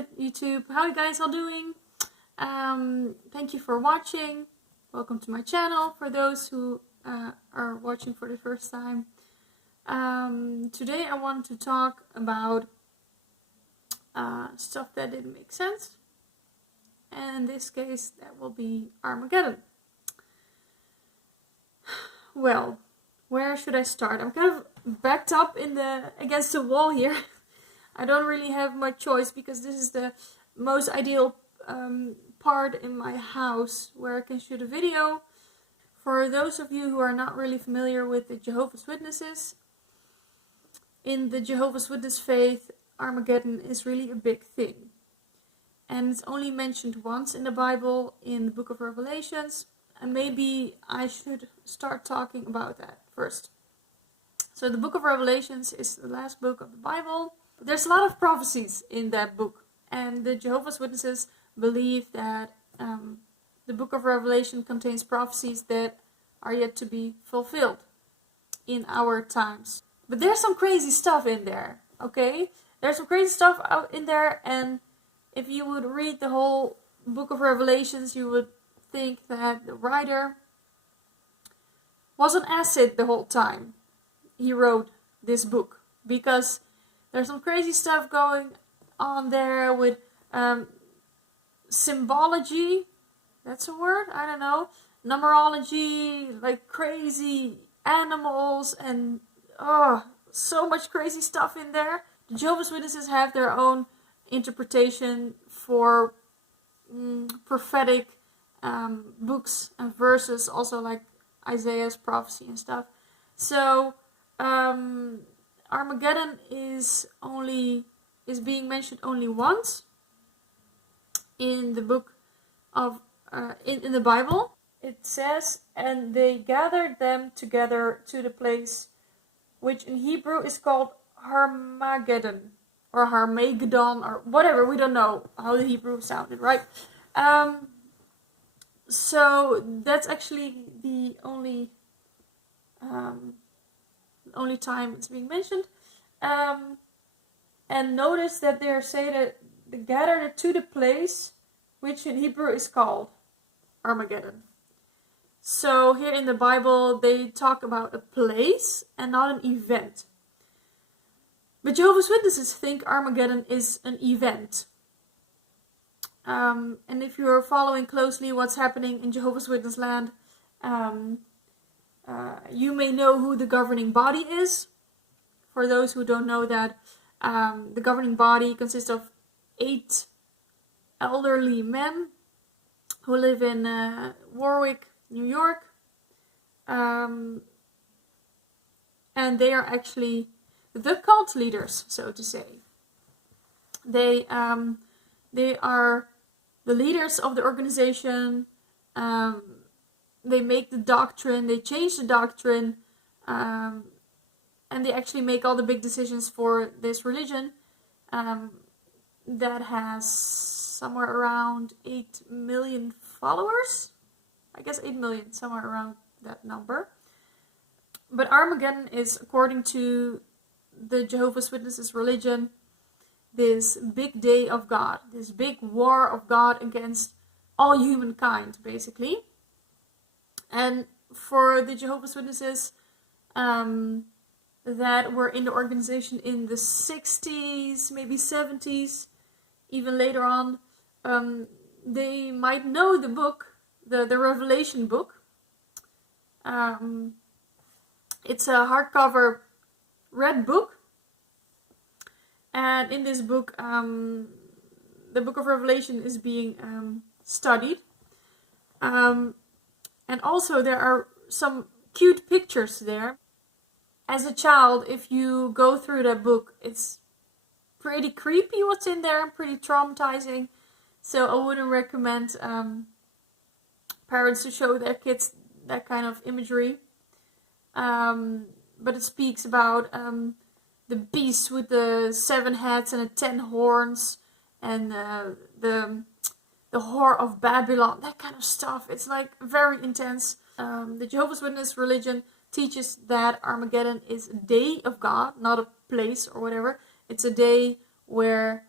Hi YouTube, how you guys all doing? Thank you for watching. Welcome to my channel for those who are watching for the first time. Today I want to talk about stuff that didn't make sense. And in this case that will be Armageddon. Well, where should I start? I'm kind of backed up against the wall here. I don't really have much choice because this is the most ideal part in my house where I can shoot a video. For those of you who are not really familiar with the Jehovah's Witnesses, in the Jehovah's Witness faith, Armageddon is really a big thing. And it's only mentioned once in the Bible, in the book of Revelations, and maybe I should start talking about that first. So the book of Revelations is the last book of the Bible. There's a lot of prophecies in that book, and the Jehovah's Witnesses believe that the book of Revelation contains prophecies that are yet to be fulfilled in our times. But there's some crazy stuff in there, okay? There's some crazy stuff out in there, and if you would read the whole book of Revelations, you would think that the writer was on acid the whole time he wrote this book, because there's some crazy stuff going on there with symbology. That's a word? I don't know. Numerology, like crazy animals, and so much crazy stuff in there. The Jehovah's Witnesses have their own interpretation for prophetic books and verses, also like Isaiah's prophecy and stuff. So Armageddon is being mentioned only once in the book of in the Bible. It says, and they gathered them together to the place which in Hebrew is called Armageddon or Armageddon or whatever. We don't know how the Hebrew sounded, right? So that's actually the only time it's being mentioned. And notice that they say that they gathered to the place which in Hebrew is called Armageddon. So here in the Bible they talk about a place and not an event. But Jehovah's Witnesses think Armageddon is an event. And if you're following closely what's happening in Jehovah's Witness land, you may know who the governing body is. For those who don't know that, the governing body consists of 8 elderly men who live in Warwick, New York. And they are actually the cult leaders, so to say. They are the leaders of the organization. They make the doctrine, they change the doctrine, and they actually make all the big decisions for this religion that has somewhere around 8 million followers. I guess 8 million, somewhere around that number. But Armageddon is, according to the Jehovah's Witnesses religion, this big day of God, this big war of God against all humankind, basically. And for the Jehovah's Witnesses that were in the organization in the 60s, maybe 70s, even later on, they might know the book, the Revelation book. It's a hardcover red book. And in this book, the book of Revelation is being studied. And also there are some cute pictures there. As a child, if you go through that book, it's pretty creepy what's in there, pretty traumatizing. So I wouldn't recommend parents to show their kids that kind of imagery. But it speaks about the beast with the 7 heads and the 10 horns, and the whore of Babylon, that kind of stuff. It's like very intense. The Jehovah's Witness religion teaches that Armageddon is a day of God, not a place or whatever. It's a day where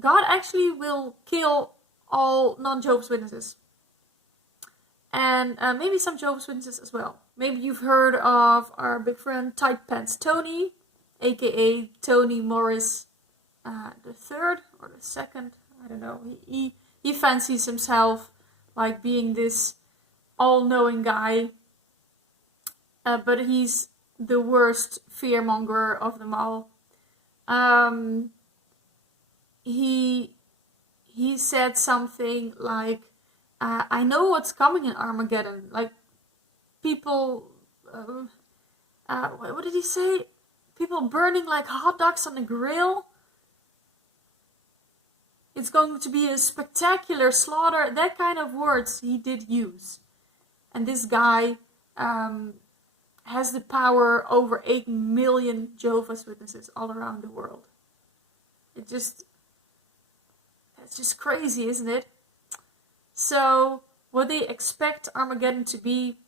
God actually will kill all non-Jehovah's Witnesses. And maybe some Jehovah's Witnesses as well. Maybe you've heard of our big friend Tight Pants Tony, aka Tony Morris the third or the second. I don't know. He fancies himself like being this all-knowing guy, but he's the worst fearmonger of them all. He said something like, I know what's coming in Armageddon. Like, people, what did he say? People burning like hot dogs on a grill. It's going to be a spectacular slaughter. That kind of words he did use. And this guy has the power over 8 million Jehovah's Witnesses all around the world. That's just crazy, isn't it? So what they expect Armageddon to be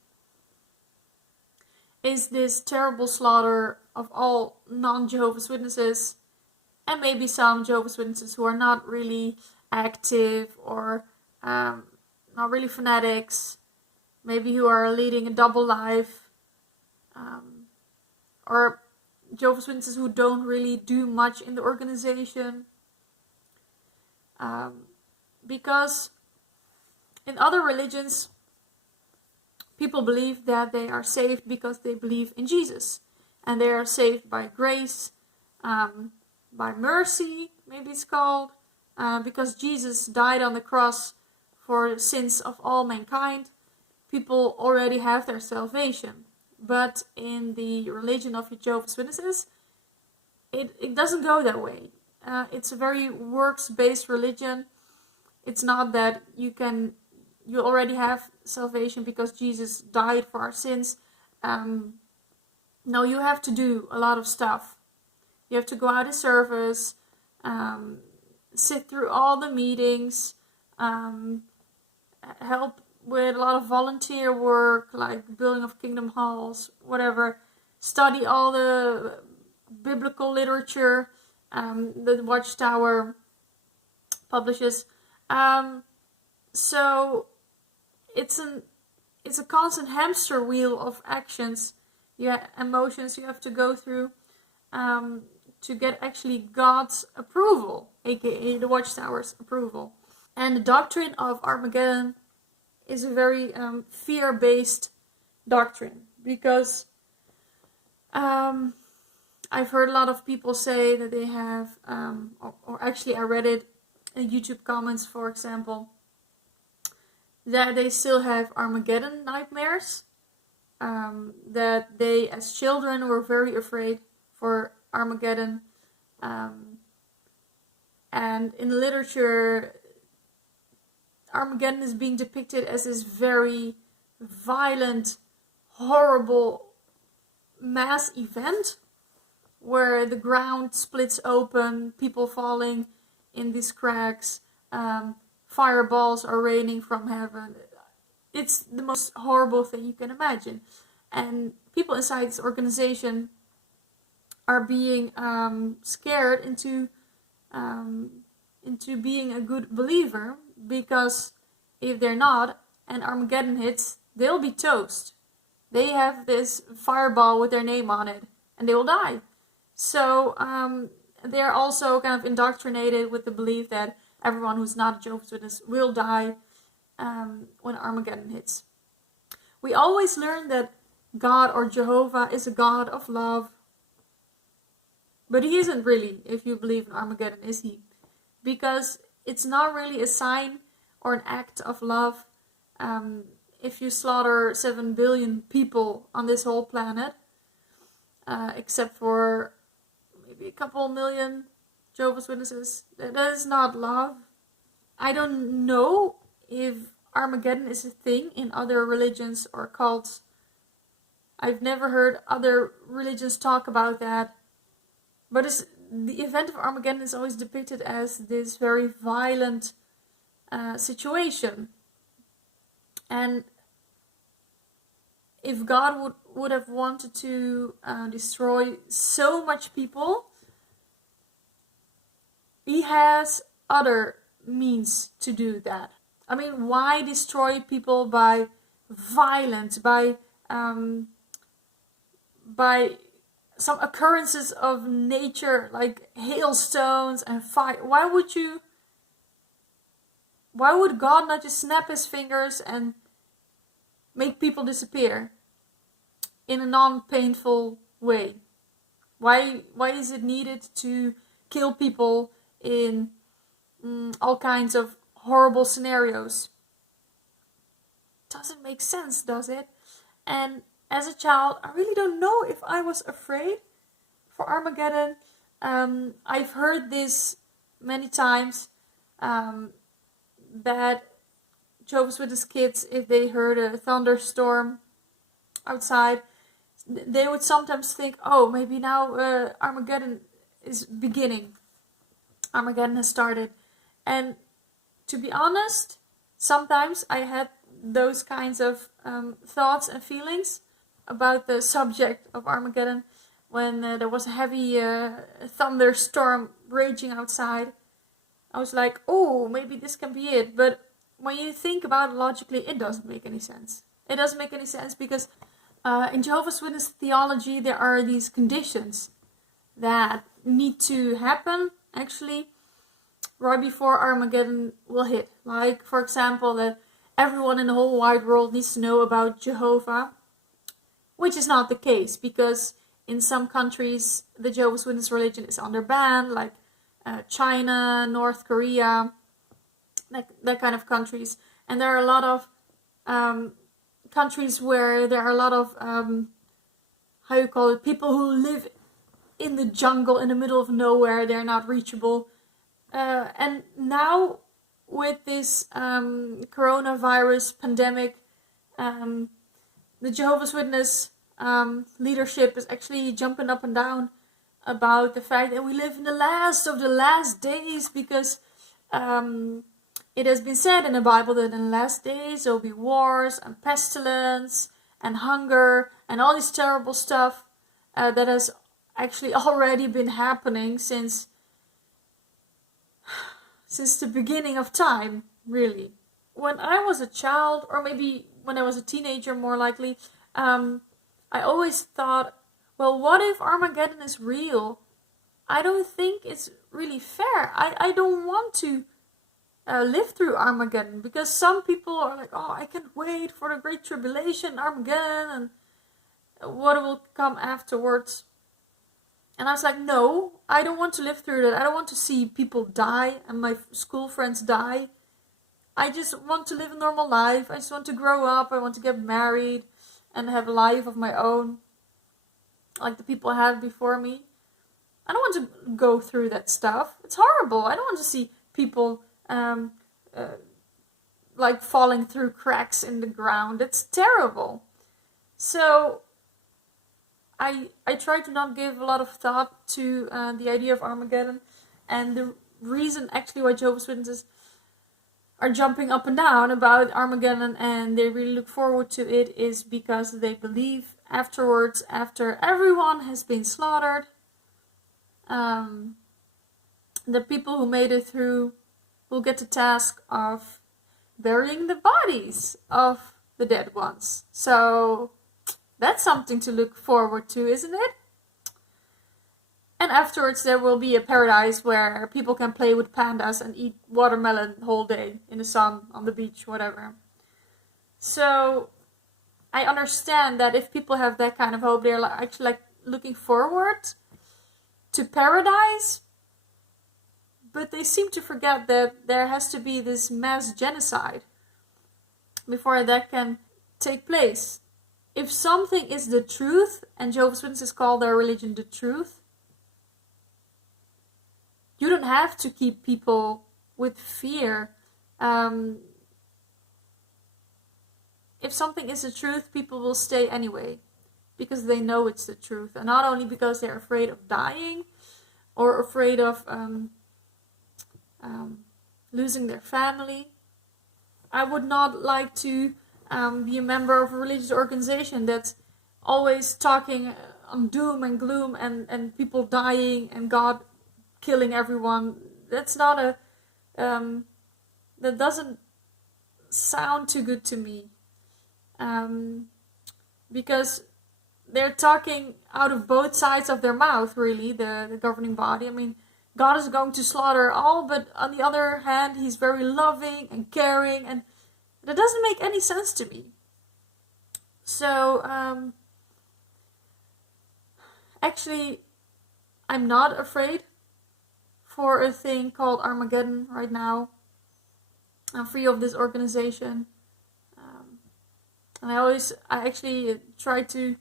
is this terrible slaughter of all non-Jehovah's Witnesses, and maybe some Jehovah's Witnesses who are not really active or not really fanatics, maybe who are leading a double life, or Jehovah's Witnesses who don't really do much in the organization. Because in other religions, people believe that they are saved because they believe in Jesus. And they are saved by grace, by mercy, maybe it's called, because Jesus died on the cross for the sins of all mankind. People already have their salvation. But in the religion of Jehovah's Witnesses, it doesn't go that way. It's a very works-based religion. It's not that you already have salvation because Jesus died for our sins. No, you have to do a lot of stuff. You have to go out in service, sit through all the meetings, help with a lot of volunteer work, like building of kingdom halls, whatever. Study all the biblical literature the Watchtower publishes. So it's a constant hamster wheel of actions, emotions you have to go through to get actually God's approval, aka the Watchtower's approval. And the doctrine of Armageddon is a very fear-based doctrine, because I've heard a lot of people say that they have, or actually I read it in YouTube comments, for example, that they still have Armageddon nightmares, that they as children were very afraid for Armageddon, and in literature Armageddon is being depicted as this very violent, horrible mass event where the ground splits open, people falling in these cracks, fireballs are raining from heaven. It's the most horrible thing you can imagine. And people inside this organization are being scared into being a good believer, because if they're not and Armageddon hits, they'll be toast. They have this fireball with their name on it and they will die. So they're also kind of indoctrinated with the belief that everyone who's not a Jehovah's Witness will die when Armageddon hits. We always learn that God or Jehovah is a God of love. But he isn't really, if you believe in Armageddon, is he? Because it's not really a sign or an act of love if you slaughter 7 billion people on this whole planet, except for maybe a couple million Jehovah's Witnesses. That is not love. I don't know if Armageddon is a thing in other religions or cults. I've never heard other religions talk about that. But the event of Armageddon is always depicted as this very violent situation. And if God would have wanted to destroy so much people, he has other means to do that? I mean, why destroy people by violence, by some occurrences of nature like hailstones and fire? Why would God not just snap his fingers and make people disappear in a non-painful way? Why is it needed to kill people in all kinds of horrible scenarios? Doesn't make sense, does it? And as a child, I really don't know if I was afraid for Armageddon. I've heard this many times, that Jehovah's Witness kids, if they heard a thunderstorm outside, they would sometimes think, oh, maybe now Armageddon is beginning. Armageddon has started. And to be honest, sometimes I had those kinds of thoughts and feelings about the subject of Armageddon when there was a heavy thunderstorm raging outside. I was like, oh, maybe this can be it. But when you think about it logically, it doesn't make any sense. It doesn't make any sense because in Jehovah's Witness theology, there are these conditions that need to happen, actually, right before Armageddon will hit. Like, for example, that everyone in the whole wide world needs to know about Jehovah, which is not the case, because in some countries, the Jehovah's Witness religion is under ban, like China, North Korea, that kind of countries. And there are a lot of countries where there are a lot of, how you call it, people who live in the jungle in the middle of nowhere. They're not reachable. And now with this coronavirus pandemic, the Jehovah's Witness leadership is actually jumping up and down about the fact that we live in the last of the last days, because it has been said in the Bible that in the last days there will be wars and pestilence and hunger and all this terrible stuff that has actually already been happening since the beginning of time, really. When I was a child, or maybe when I was a teenager more likely, I always thought, well, what if Armageddon is real? I don't think it's really fair. I don't want to live through Armageddon, because some people are like, oh, I can't wait for the Great Tribulation, Armageddon, and what will come afterwards. And I was like, no, I don't want to live through that. I don't want to see people die and my school friends die. I just want to live a normal life. I just want to grow up. I want to get married and have a life of my own, like the people had before me. I don't want to go through that stuff. It's horrible. I don't want to see people like falling through cracks in the ground. It's terrible. So I try to not give a lot of thought to the idea of Armageddon. And the reason actually why Jehovah's Witnesses are jumping up and down about Armageddon and they really look forward to it is because they believe afterwards, after everyone has been slaughtered, the people who made it through will get the task of burying the bodies of the dead ones. So that's something to look forward to, isn't it? And afterwards there will be a paradise where people can play with pandas and eat watermelon the whole day in the sun, on the beach, whatever. So I understand that if people have that kind of hope, they're actually like looking forward to paradise. But they seem to forget that there has to be this mass genocide before that can take place. If something is the truth, and Jehovah's Witnesses call their religion the truth, you don't have to keep people with fear. If something is the truth, people will stay anyway, because they know it's the truth. And not only because they're afraid of dying, or afraid of losing their family. I would not like to be a member of a religious organization that's always talking on doom and gloom and people dying and God killing everyone. That's not a that doesn't sound too good to me, because they're talking out of both sides of their mouth, really, the governing body. I mean, God is going to slaughter all, but on the other hand, he's very loving and caring, and that doesn't make any sense to me. So, actually, I'm not afraid for a thing called Armageddon right now. I'm free of this organization. And I actually try to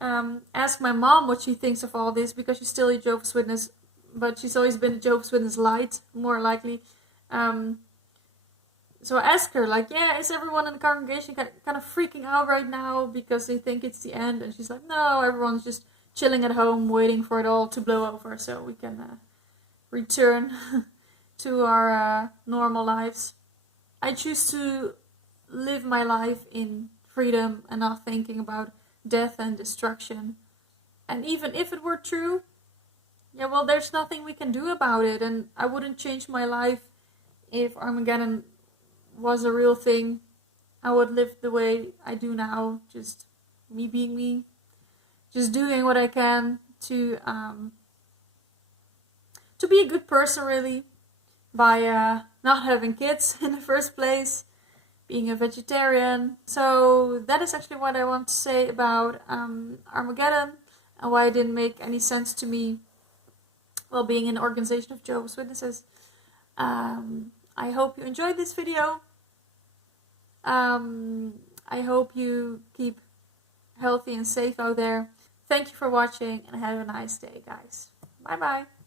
ask my mom what she thinks of all this, because she's still a Jehovah's Witness, but she's always been a Jehovah's Witness light, more likely. So I asked her, like, yeah, is everyone in the congregation kind of freaking out right now because they think it's the end? And she's like, no, everyone's just chilling at home, waiting for it all to blow over so we can return to our normal lives. I choose to live my life in freedom and not thinking about death and destruction. And even if it were true, yeah, well, there's nothing we can do about it. And I wouldn't change my life if Armageddon was a real thing. I would live the way I do now, just me being me, just doing what I can to be a good person, really, by not having kids in the first place, being a vegetarian. So that is actually what I want to say about Armageddon and why it didn't make any sense to me while being in an organization of Jehovah's Witnesses. I hope you enjoyed this video. I hope you keep healthy and safe out there. Thank you for watching and have a nice day, guys. Bye bye.